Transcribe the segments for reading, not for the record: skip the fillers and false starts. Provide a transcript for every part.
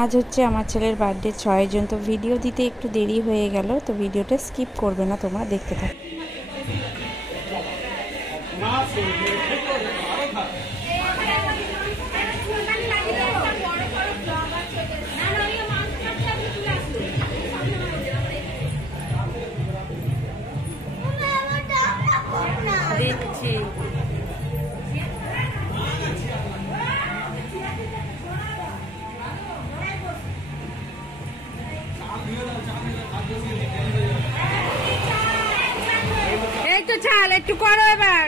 আজ হচ্ছে আমার ছেলের বার্থডে 6 জন। তো ভিডিও দিতে একটু দেরি হয়ে গেল, তো ভিডিওটা স্কিপ করবে না, তোমরা দেখতে থাকো। দেখছি এই তো চাল একটু করো, এবার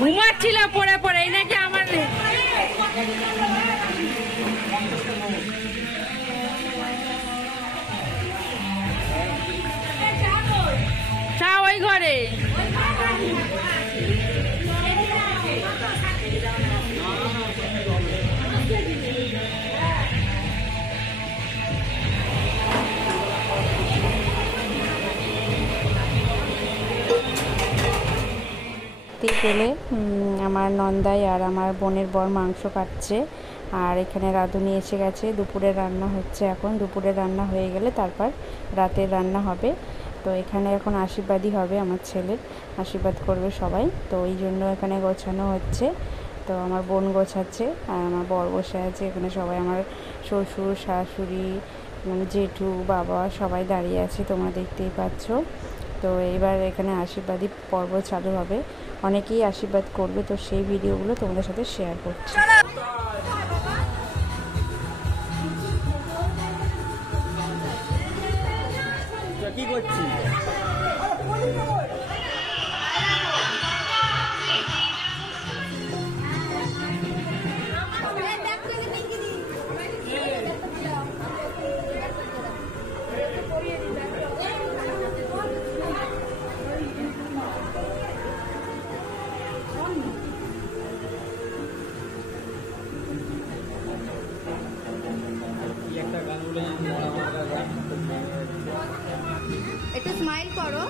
ঘুমাচ্ছিল পড়ে পড়ে, এই নাকি আমার চা ওই ঘরে। গেলে আমার নন্দাই আর আমার বোনের বর মাংস কাটছে, আর এখানে রাঁধুনি এসে গেছে। দুপুরের রান্না হচ্ছে এখন, দুপুরের রান্না হয়ে গেলে তারপর রাতের রান্না হবে। তো এখানে এখন আশীর্বাদই হবে, আমার ছেলের আশীর্বাদ করবে সবাই, তো ওই জন্য এখানে গোছানো হচ্ছে। তো আমার বোন গোছাচ্ছে আর আমার বর বসে আছে এখানে। সবাই আমার শ্বশুর শাশুড়ি জেঠু বাবা সবাই দাঁড়িয়ে আছে, তোমরা দেখতেই পাচ্ছ। তো এবার এখানে আশীর্বাদী পর্ব চালু হবে, অনেকেই আশীর্বাদ করবে, তো সেই ভিডিওগুলো তোমাদের সাথে শেয়ার করছি। কি করছি? একটু স্মাইল করো।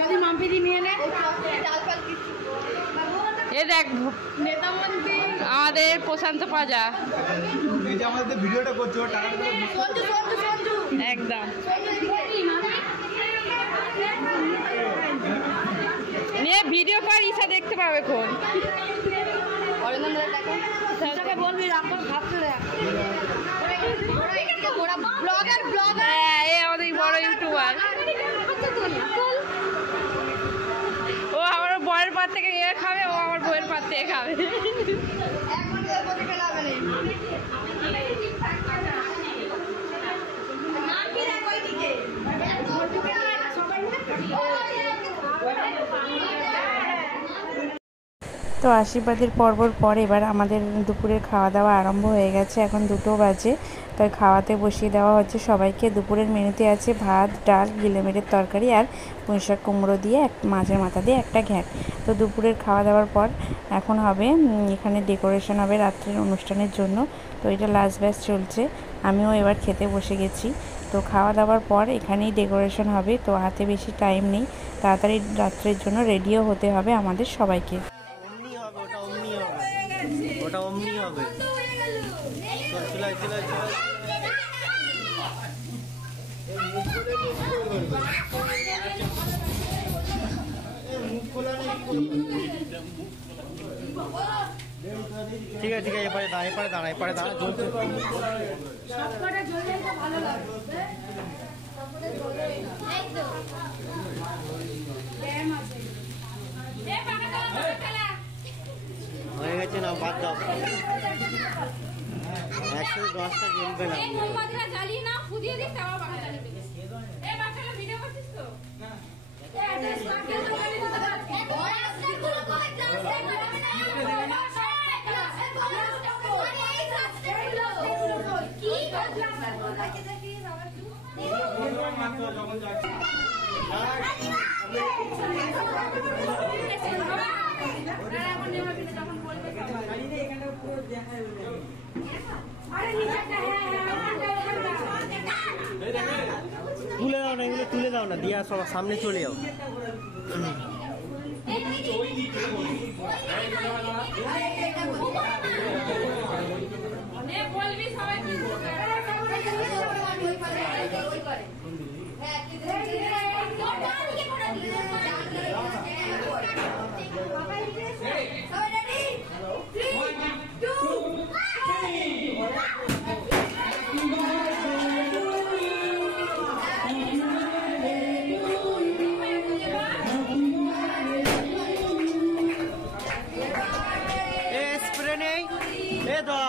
যদি মাম্পিদি নিয়ে নেয় এ দেখ নেতামন্ত্রী আমাদের প্রশান্ত পাজা আমাদের ভিডিওটা করছো একদম নিয়ে ভিডিও কর, ইসা দেখতে পাবে এখন। বলবি আমাদের বড় ইউটিউবার, ও আমার বয়ের পাত থেকে এ খাবে, ও আমার বইয়ের পাত থেকে খাবে। তো আশীর্বাদের পর্বর পর এবার আমাদের দুপুরের খাওয়া দাওয়া আরম্ভ হয়ে গেছে, এখন 2টো বাজে। তো খাওয়াতে বসিয়ে দেওয়া হচ্ছে সবাইকে। দুপুরের মেনুতে আছে ভাত, ডাল, গিলেমেটের তরকারি আর পুঁইশাক কুমড়ো দিয়ে মাছের মাথা দিয়ে একটা ঘ্যাঁট। তো দুপুরের খাওয়া দাওয়ার পর এখন হবে এখানে ডেকোরেশন হবে রাত্রের অনুষ্ঠানের জন্য। তো এটা লাস্ট ব্যাচ চলছে, আমিও এবার খেতে বসে গেছি। তো খাওয়া দাওয়ার পর এখানেই ডেকোরেশন হবে, তো হাতে বেশি টাইম নেই, তাড়াতাড়ি রাত্রের জন্য রেডিও হতে হবে আমাদের সবাইকে। ওটা অমনি হবে। ঠিক আছে এপারে দাঁড়া এপারে দাঁড়া জ্বলছে। হয়ে গেছে না, বাদ দাও। 110টা জ্বলবে না। তুলে দাও না, এগুলো তুলে দাও না, দিয়া সবার সামনে চলে যাও। স্প্রে নেই এ দা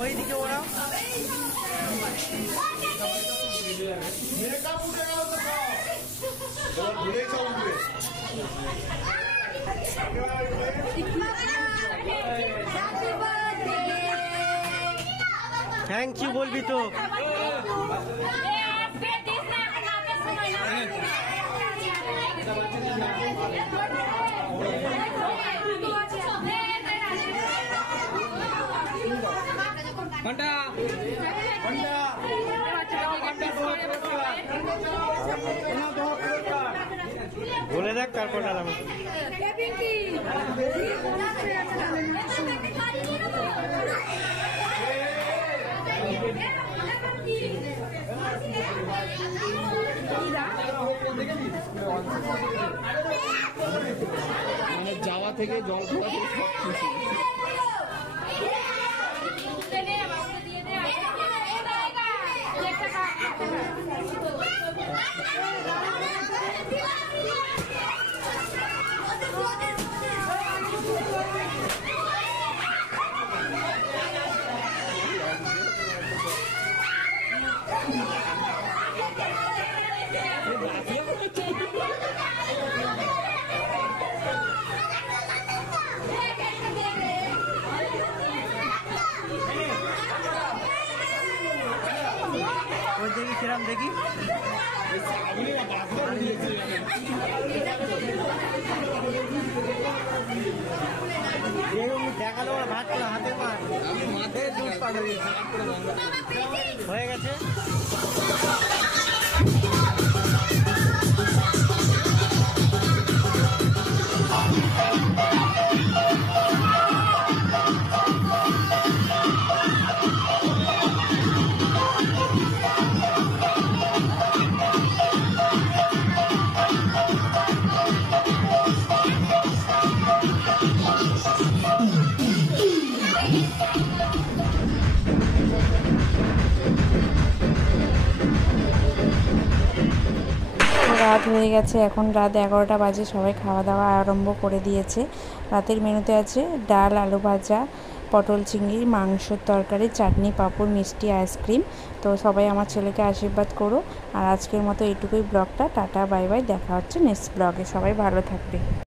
ওইদিকে ওরা থ্যাংক ইউ বলবি তো। বলে দেখ তারপর আমি যাওয়া থেকে জল খাওয়া থেকে সব কিছু দেখি কিরাম দেখি দেখালো ভাত করে হাতে হয়ে গেছে। রাত হয়ে গেছে, এখন রাত 11টা বাজে। সবাই খাওয়া দাওয়া আরম্ভ করে দিয়েছে। রাতের মেনুতে আছে ডাল, আলু ভাজা, পটল চিংড়ি, মাংসর তরকারি, চাটনি, পাঁপড়, মিষ্টি, আইসক্রিম। তো সবাই আমার ছেলেকে আশীর্বাদ করো। আর আজকের মতো এইটুকুই ব্লগটা। টাটা, বাই বাই, দেখা হচ্ছে নেক্সট ব্লগে। সবাই ভালো থাকবে।